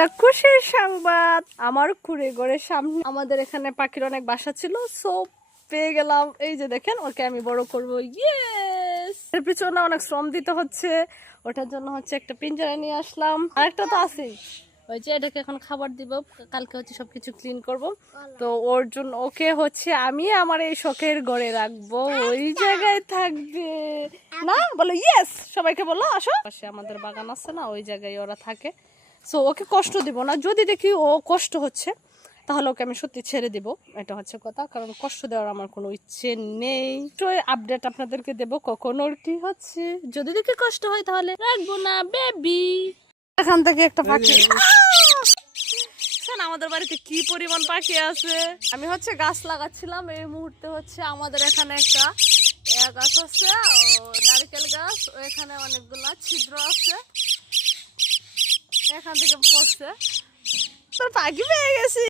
একটা খুশির সংবাদ, আমার কুড়ে ঘরের সামনে আমাদের এখানে পাখির অনেক বাসা ছিল, সো পেয়ে গেলাম। এই যে দেখেন, ওকে আমি বড় করবো। ইয়েস, এর পিছনে অনেক শ্রম দিতে হচ্ছে, ওটার জন্য হচ্ছে একটা পিঞ্জরা নিয়ে আসলাম। আরেকটা তো আছেই, ওই যে এটাকে এখন খাবার দিব, কালকে হচ্ছে সবকিছু ক্লিন করব। তো ওর জন্য ওকে হচ্ছে আমি আমার এই শখের ঘরে রাখবো, ওই জায়গায় থাকবে না। বলো ইয়েস, সবাইকে বলো আসো। পাশে আমাদের বাগান আছে না, ওই জায়গায় ওরা থাকে। সো ওকে কষ্ট দিব না, যদি দেখি ও কষ্ট হচ্ছে তাহলে ওকে আমি সত্যি ছেড়ে দিব, এটা হচ্ছে কথা। কারণ কষ্ট দেওয়ার আমার কোনো ইচ্ছে নেই। তো আপডেট আপনাদেরকে দেবো কখন ওর কি হচ্ছে। যদি দেখি কষ্ট হয় তাহলে রাখবো না বেবি। এখান থেকে একটা পাখি, আমাদের বাড়িতে কি পরিমাণ পাখি আছে। আমি হচ্ছে গাছ লাগাচ্ছিলাম, এই মুহূর্তে হচ্ছে আমাদের এখানে একটা গাছ আছে, নারকেল গাছ, এখানে অনেকগুলা ছিদ্র আছে, এখান থেকে পড়ছে। তোর পাখি পেয়ে গেছি।